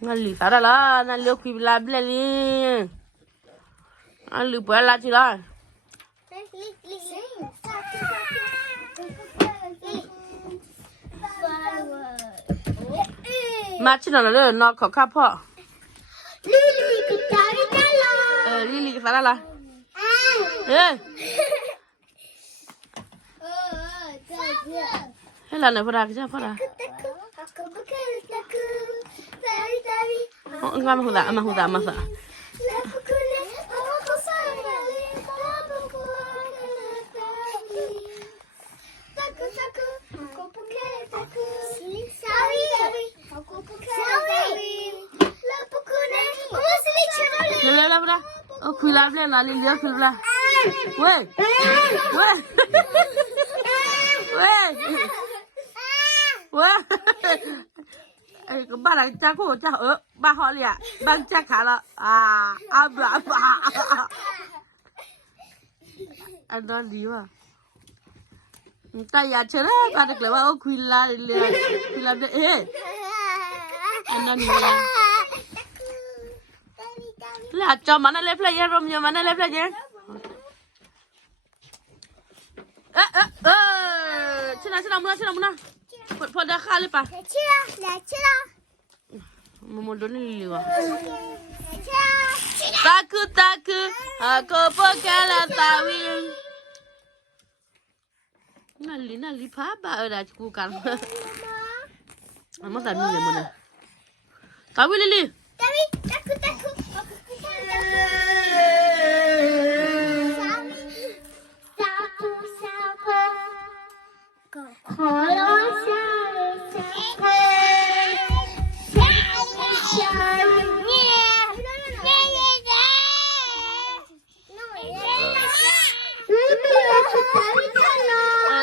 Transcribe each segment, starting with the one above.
Nali sada la, nali okui la bleli. Nali buat la cila. Macam mana le nak kau kapal? Lili sada la. Hela nak pada kerja pada. Oh, enggak mahu dah. Lila pada. Oh, kuila bela la Lili kuila. Weh. Cái ba này cha cô cha ở ba họ liền ban cha cả là bả anh nói gì mà ta nhà chơi đó ta được là bao quỳ la đấy anh nói gì là cho mà nó lấy play nha Romeo mà nó lấy play nha Cina muna pada kali pa Cina mau doni liwa takut aku pekala tawin nali pa ba ada cukukan mama tadi ni mana tawi lili takut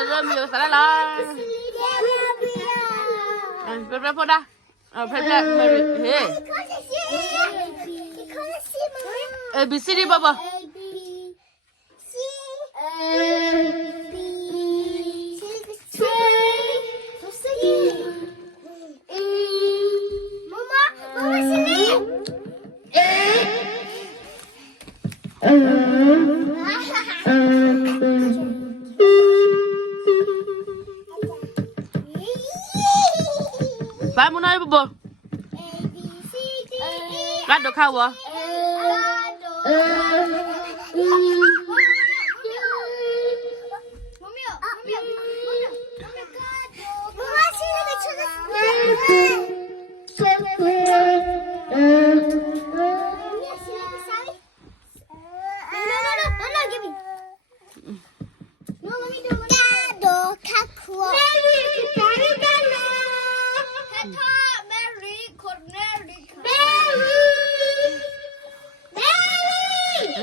Romeo salah lah. Berapa dah? Berapa Mary? Hey. ABCD Baba. Mama sini. Ba muốn nói bố. Gắt được không ạ?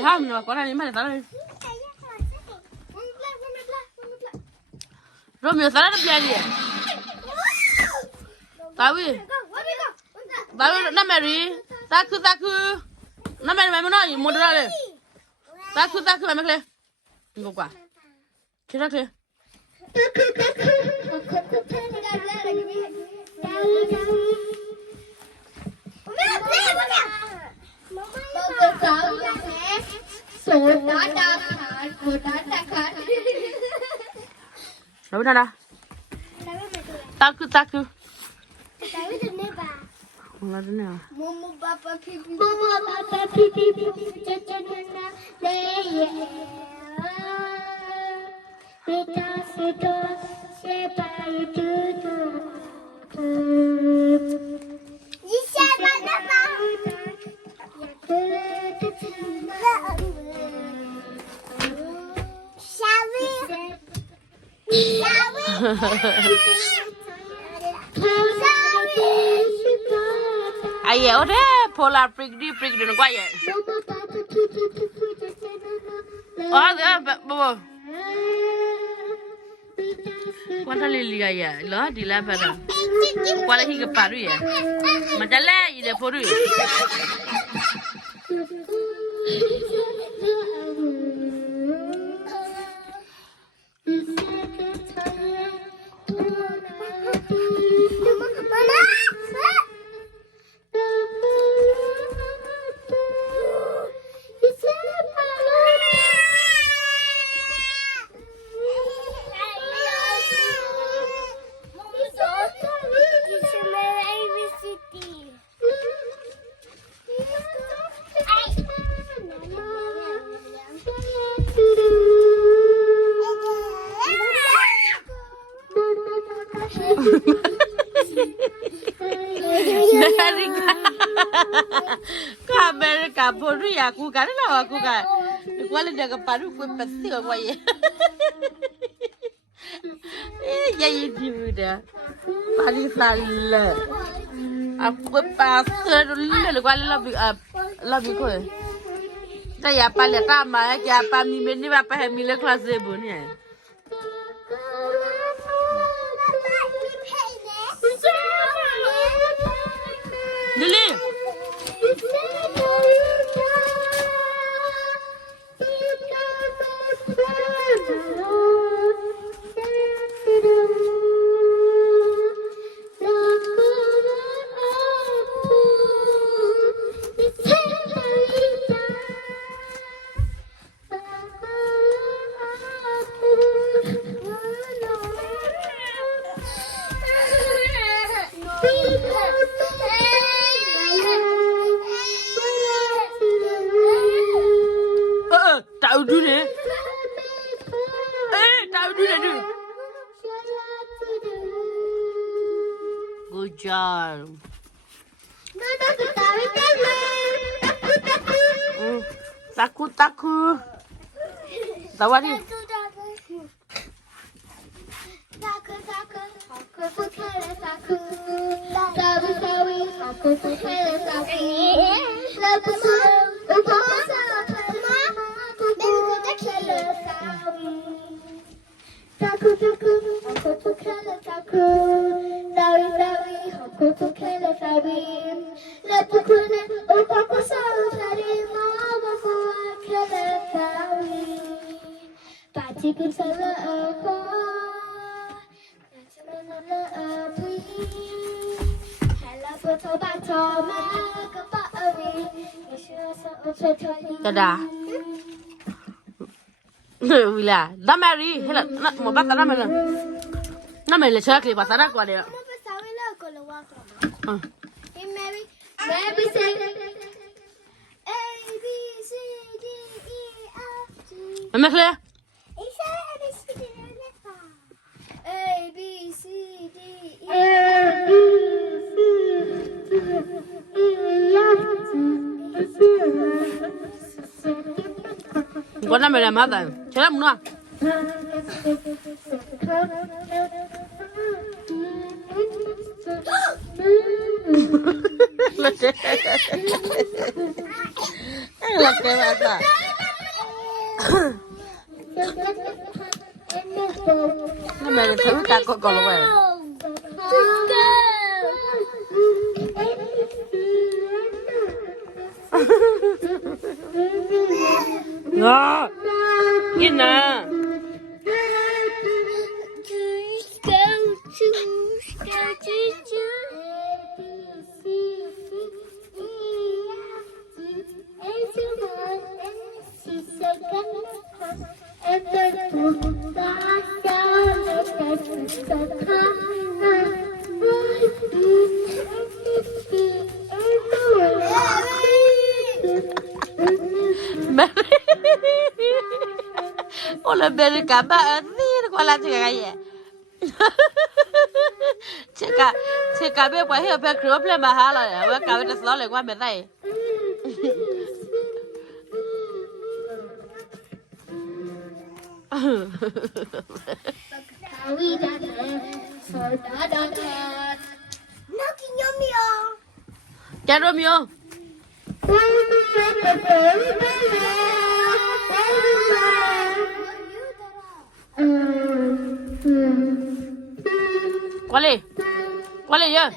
Không, nhưng mà có này mà tao đây. Romeo tao đã bia gì? Tao nó Mary, ta cứ nó Mary mày muốn nói gì muốn ra đây. Ta cứ mày mày lên. Ngủ quá. Chết ra kìa. Đâu ra đó? Takut. Không là thế nào? Mama papa pipi cacana le Pita sudo siapa itu Bisa mana bang? Ai ở đấy polar prig đi nó quay vậy. Bố. Quan thằng Lily ya, lo đi làm phải không? Quan lại khi gặp bà rồi ya, mà chả lẽ gì để phụ rồi. America, Poria, Kuka, no, Kuka. The quality of a paru with a seal away. Yeah, you do that. Parisal. A whip a third little while love you. They are Palatama, Yapami, many Rapa Miller class Zebun. Lily. Tao do it. Tao do it. Good job. Taku taku. Tawari. Tada. Wila, da Mary, hela, mo bata na mena. Na mele chakli bata na kwa dia. Hey Mary, Mary say A B C D E F G. Mama Claire. A B C D E F Gona mele mada. Chela muna. La que bata. No me le tengo que con lo bueno. No. Gina. Hola, America, va a decir cuál es la chica. Chica, ve pues yo veo creo que me jala, voy a caber de solo le voy a meter. Ya Romeo. ¿Cuál es? ¿Cuál es ya?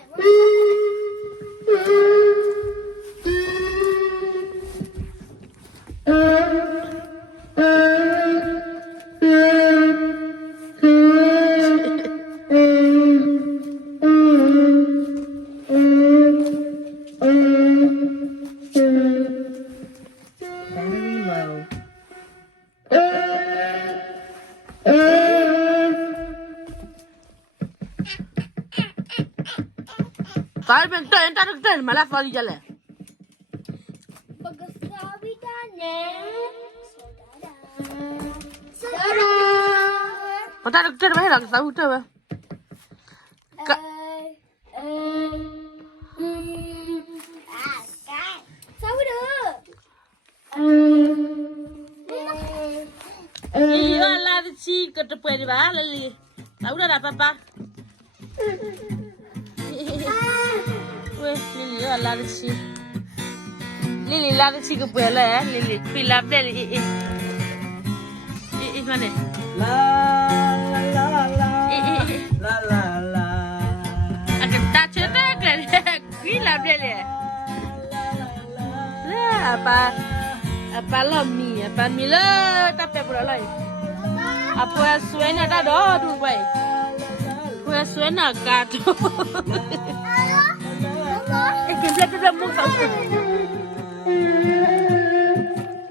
Tal vez entar malah fali jalan. Entar mahal lagi tahu tu. Sao được? Lili la de chi que te puede va Lili. Tahu dah papa. Weh Lili la de chi. Lili la de chi que puede la Lili. Filap deh Lili. Mana? La la la la la la la. Akan tak cerita kan? Filap deh le. Lah apa lomi apa mila tapi pula lai. Apa suena dah dah tu baik. Apa suena gato. Kita mau kau.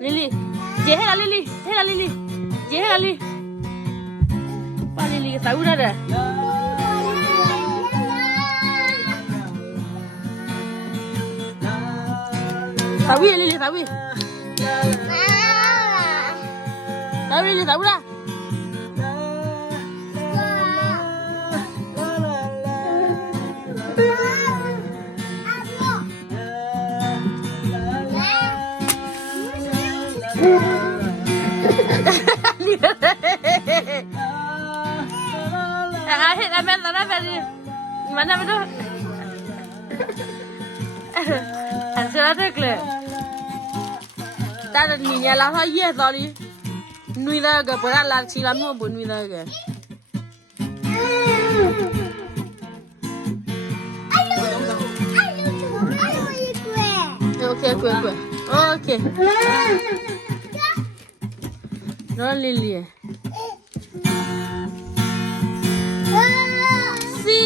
Lili, jehela Lili, hela Lili. Jehela Lili. Pa Lili tahu dah. Tahu Lili, tahu. Tahu Lili, tahu dah. Akhir amen mana ni? Mana betul? Hasil ada ke? Kita ada ni lah, ha ye sorry. Nui dah ke? Pernah lah silam nu pun nui dah ke? Okay. Non Lili. Si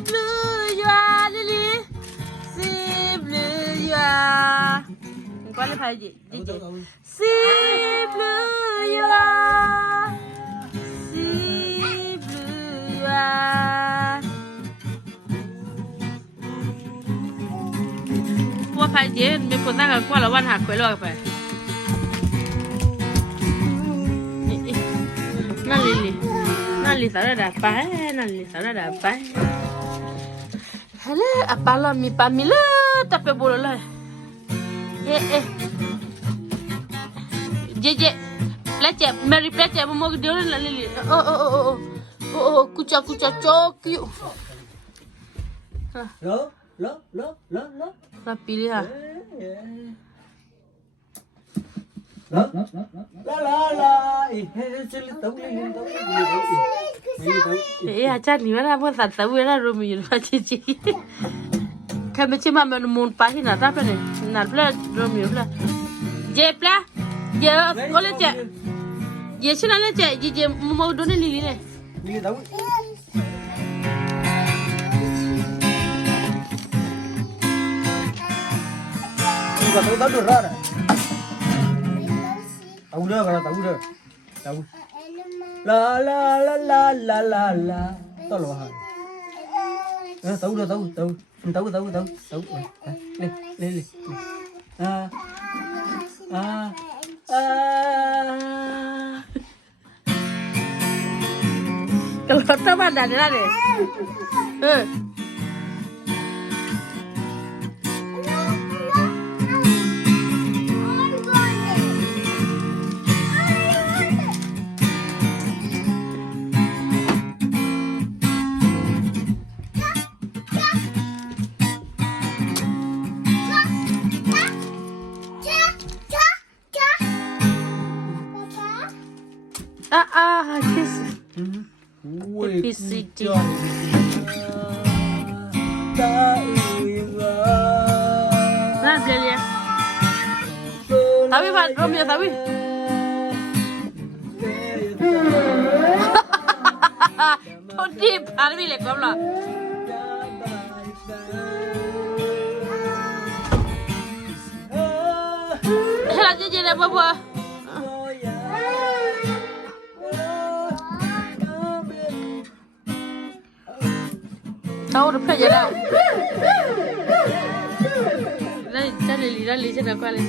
bleu you are Lili. Si bleu you are. Kau le phai ji. Si bleu you are. Si bleu you are. Kau phai ji, me pun tak kau lawan hak kau lo apa? Nali sana dapat, nali sana dapat. Hele, apa lah mi pamila tapi boleh lah. Jeje, pelajar, Mary pelajar mau dia orang Lili. Kucak coki. Lo. Lah pilih ah. La. Cili tahu Lili tahu. Acar ni mana pun tak tahu lah Romeo macam cik. Kami cuma menemukan pahin atau apa ni? Nak pula Romeo pula. Je pula, je oleh cik. Je cina le cik, je mau dona Lili ni. Lili tahu. Tahu dah. Tahu dah. Tahu. La. Tahu lah. Tahu. Lili. Kalau tak ada dah ni. Kiss. PCT. Nah, beli ya. Tapi Pak Romeo tapi. Todip, arbi lekom lah. Hela je dah apa? Tahu dah pernah jadi. Lili cina kau le.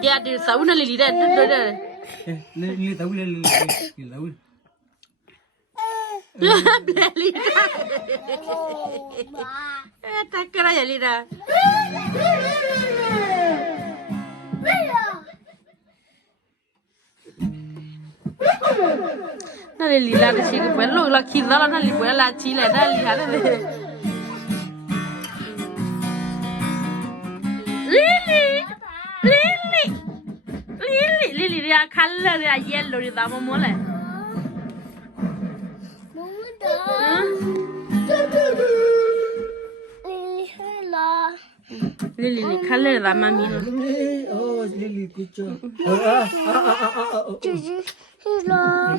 Dia ada sauna Lili dah. Lili tahu. Belita. Takara ya Lida. Nó là lì la để chỉ cái bữa lùi là khi đó là nó lì bữa là chỉ là nó lì hả đấy. Lily dia color dia yellow dia tak mau le. Lily color dia mami no. Oh, Lily kucing. Hello.